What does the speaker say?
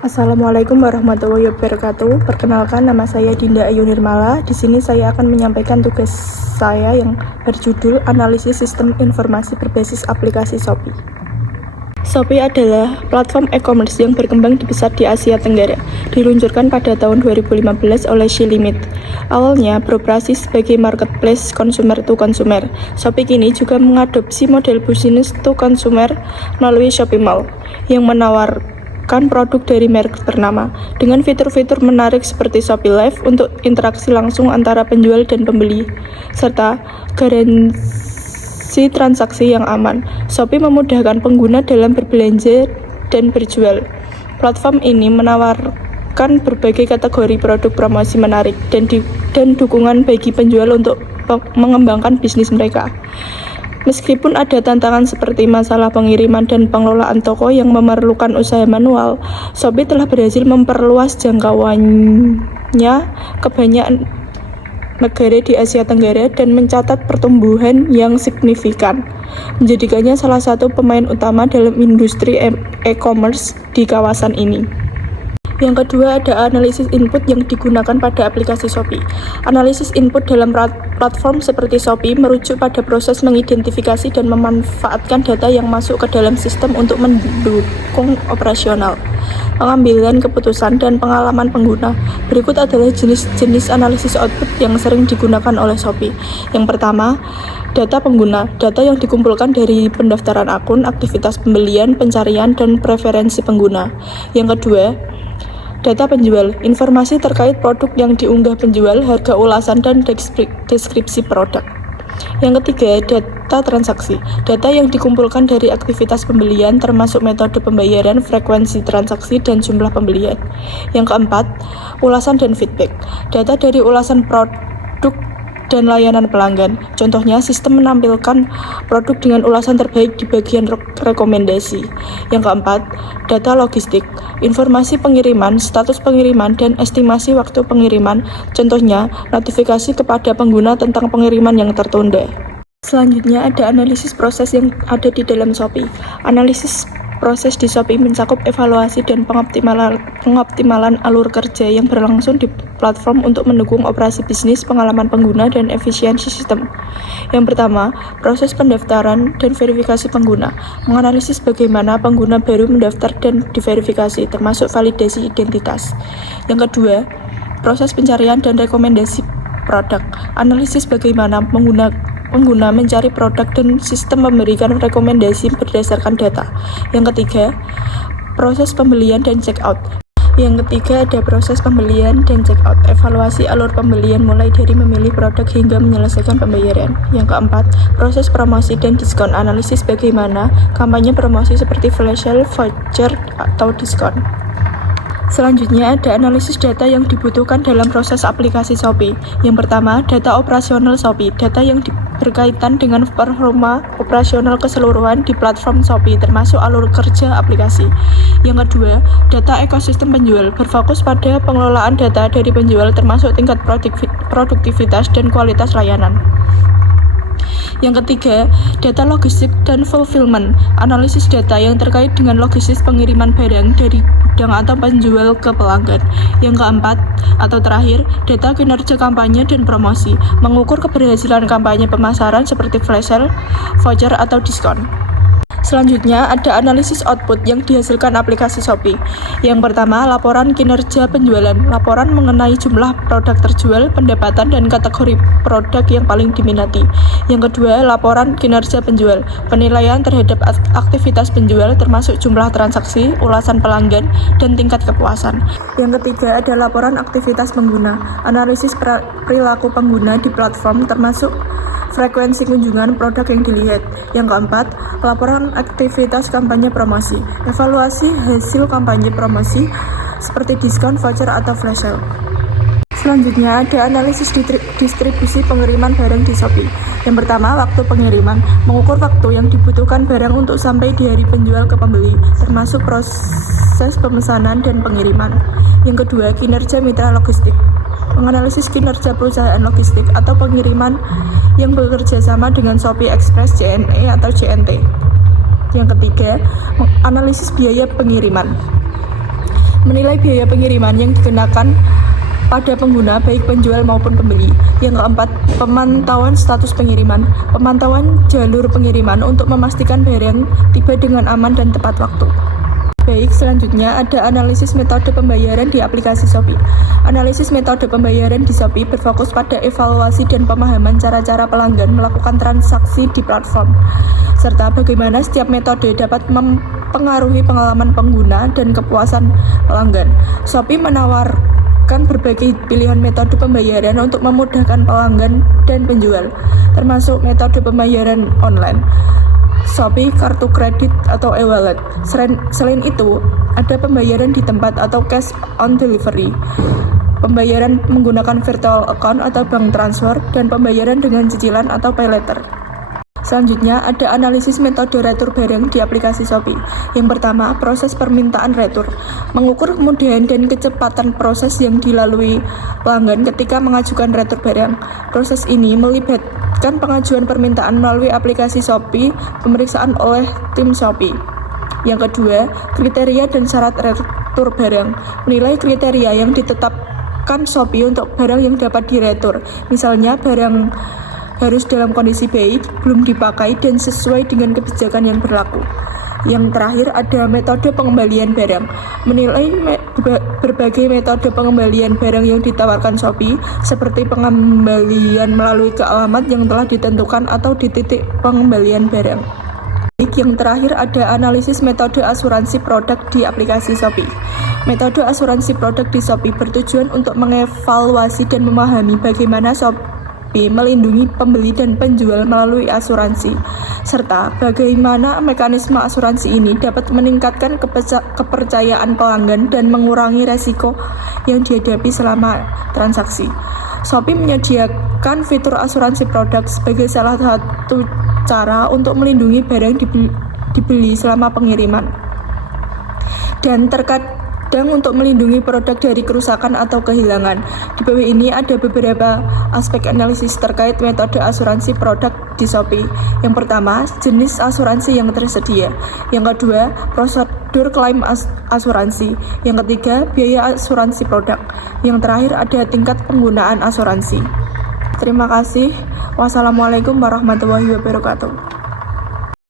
Assalamualaikum warahmatullahi wabarakatuh. Perkenalkan, nama saya Dinda Ayu Nirmala. Di sini saya akan menyampaikan tugas saya yang berjudul Analisis Sistem Informasi Berbasis Aplikasi Shopee. Shopee adalah platform e-commerce yang berkembang besar di Asia Tenggara. Diluncurkan pada tahun 2015 oleh Shelimit. Awalnya beroperasi sebagai marketplace consumer to consumer. Shopee kini juga mengadopsi model business to consumer melalui Shopee Mall yang menawarkan produk dari merek ternama dengan fitur-fitur menarik seperti Shopee Live untuk interaksi langsung antara penjual dan pembeli serta garansi transaksi yang aman. Shopee memudahkan pengguna dalam berbelanja dan berjual. Platform ini menawarkan berbagai kategori produk promosi menarik dan dukungan bagi penjual untuk mengembangkan bisnis mereka. Meskipun ada tantangan seperti masalah pengiriman dan pengelolaan toko yang memerlukan usaha manual, Shopee telah berhasil memperluas jangkauannya ke banyak negara di Asia Tenggara dan mencatat pertumbuhan yang signifikan, menjadikannya salah satu pemain utama dalam industri e-commerce di kawasan ini. Yang kedua, ada analisis input yang digunakan pada aplikasi Shopee. Analisis input dalam platform seperti Shopee merujuk pada proses mengidentifikasi dan memanfaatkan data yang masuk ke dalam sistem untuk mendukung operasional, pengambilan keputusan, dan pengalaman pengguna. Berikut adalah jenis-jenis analisis output yang sering digunakan oleh Shopee. Yang pertama, data pengguna. Data yang dikumpulkan dari pendaftaran akun, aktivitas pembelian, pencarian, dan preferensi pengguna. Yang kedua, data penjual, informasi terkait produk yang diunggah penjual, harga ulasan, dan deskripsi produk. Yang ketiga, data transaksi, data yang dikumpulkan dari aktivitas pembelian termasuk metode pembayaran, frekuensi transaksi, dan jumlah pembelian. Yang keempat, ulasan dan feedback, data dari ulasan produk dan layanan pelanggan. Contohnya, sistem menampilkan produk dengan ulasan terbaik di bagian rekomendasi. Yang keempat, data logistik, informasi pengiriman, status pengiriman, dan estimasi waktu pengiriman. Contohnya, notifikasi kepada pengguna tentang pengiriman yang tertunda. Selanjutnya, ada analisis proses yang ada di dalam Shopee. Analisis proses di Shopee mencakup evaluasi dan pengoptimalan alur kerja yang berlangsung di platform untuk mendukung operasi bisnis, pengalaman pengguna, dan efisiensi sistem. Yang pertama, proses pendaftaran dan verifikasi pengguna. Menganalisis bagaimana pengguna baru mendaftar dan diverifikasi, termasuk validasi identitas. Yang kedua, proses pencarian dan rekomendasi produk. Analisis bagaimana pengguna mencari produk dan sistem memberikan rekomendasi berdasarkan data. Yang ketiga, proses pembelian dan checkout. Yang ketiga, ada proses pembelian dan checkout. Evaluasi alur pembelian mulai dari memilih produk hingga menyelesaikan pembayaran. Yang keempat, proses promosi dan diskon. Analisis bagaimana kampanye promosi seperti flash sale, voucher, atau diskon. Selanjutnya, ada analisis data yang dibutuhkan dalam proses aplikasi Shopee. Yang pertama, data operasional Shopee, data yang berkaitan dengan performa operasional keseluruhan di platform Shopee, termasuk alur kerja aplikasi. Yang kedua, data ekosistem penjual, berfokus pada pengelolaan data dari penjual, termasuk tingkat produktivitas dan kualitas layanan. Yang ketiga, data logistik dan fulfillment, analisis data yang terkait dengan logistik pengiriman barang dari gudang atau penjual ke pelanggan. Yang keempat, atau terakhir, data kinerja kampanye dan promosi, mengukur keberhasilan kampanye pemasaran seperti flash sale, voucher, atau diskon. Selanjutnya, ada analisis output yang dihasilkan aplikasi Shopee. Yang pertama, laporan kinerja penjualan. Laporan mengenai jumlah produk terjual, pendapatan, dan kategori produk yang paling diminati. Yang kedua, laporan kinerja penjual. Penilaian terhadap aktivitas penjual termasuk jumlah transaksi, ulasan pelanggan, dan tingkat kepuasan. Yang ketiga, ada laporan aktivitas pengguna. Analisis perilaku pengguna di platform termasuk frekuensi kunjungan produk yang dilihat. Yang keempat, laporan aktivitas kampanye promosi. Evaluasi hasil kampanye promosi seperti diskon, voucher, atau flash sale. Selanjutnya, ada analisis distribusi pengiriman barang di Shopee. Yang pertama, waktu pengiriman, mengukur waktu yang dibutuhkan barang untuk sampai di hari penjual ke pembeli, termasuk proses pemesanan dan pengiriman. Yang kedua, kinerja mitra logistik, menganalisis kinerja perusahaan logistik atau pengiriman yang bekerja sama dengan Shopee Express, JNE, atau JNT. Yang ketiga, analisis biaya pengiriman, menilai biaya pengiriman yang dikenakan pada pengguna baik penjual maupun pembeli. Yang keempat, pemantauan status pengiriman. Pemantauan jalur pengiriman untuk memastikan barang tiba dengan aman dan tepat waktu. Baik, selanjutnya ada analisis metode pembayaran di aplikasi Shopee. Analisis metode pembayaran di Shopee berfokus pada evaluasi dan pemahaman cara-cara pelanggan melakukan transaksi di platform, serta bagaimana setiap metode dapat mempengaruhi pengalaman pengguna dan kepuasan pelanggan. Shopee menawarkan berbagai pilihan metode pembayaran untuk memudahkan pelanggan dan penjual, termasuk metode pembayaran online, Shopee kartu kredit atau e-wallet. Selain itu, ada pembayaran di tempat atau cash on delivery, pembayaran menggunakan virtual account atau bank transfer, dan pembayaran dengan cicilan atau pay later. Selanjutnya, ada analisis metode retur barang di aplikasi Shopee. Yang pertama, proses permintaan retur. Mengukur kemudahan dan kecepatan proses yang dilalui pelanggan ketika mengajukan retur barang. Proses ini melibatkan pengajuan permintaan melalui aplikasi Shopee, pemeriksaan oleh tim Shopee. Yang kedua, kriteria dan syarat retur barang. Menilai kriteria yang ditetapkan Shopee untuk barang yang dapat diretur. Misalnya, barang harus dalam kondisi baik, belum dipakai, dan sesuai dengan kebijakan yang berlaku. Yang terakhir ada metode pengembalian barang. Menilai berbagai metode pengembalian barang yang ditawarkan Shopee, seperti pengembalian melalui ke alamat yang telah ditentukan atau di titik pengembalian barang. Yang terakhir ada analisis metode asuransi produk di aplikasi Shopee. Metode asuransi produk di Shopee bertujuan untuk mengevaluasi dan memahami bagaimana Shopee melindungi pembeli dan penjual melalui asuransi, serta bagaimana mekanisme asuransi ini dapat meningkatkan kepercayaan pelanggan dan mengurangi resiko yang dihadapi selama transaksi. Shopee menyediakan fitur asuransi produk sebagai salah satu cara untuk melindungi barang dibeli selama pengiriman, dan terkadang untuk melindungi produk dari kerusakan atau kehilangan. Di bawah ini ada beberapa aspek analisis terkait metode asuransi produk di Shopee. Yang pertama, jenis asuransi yang tersedia. Yang kedua, prosedur klaim asuransi. Yang ketiga, biaya asuransi produk. Yang terakhir ada tingkat penggunaan asuransi. Terima kasih. Wassalamualaikum warahmatullahi wabarakatuh.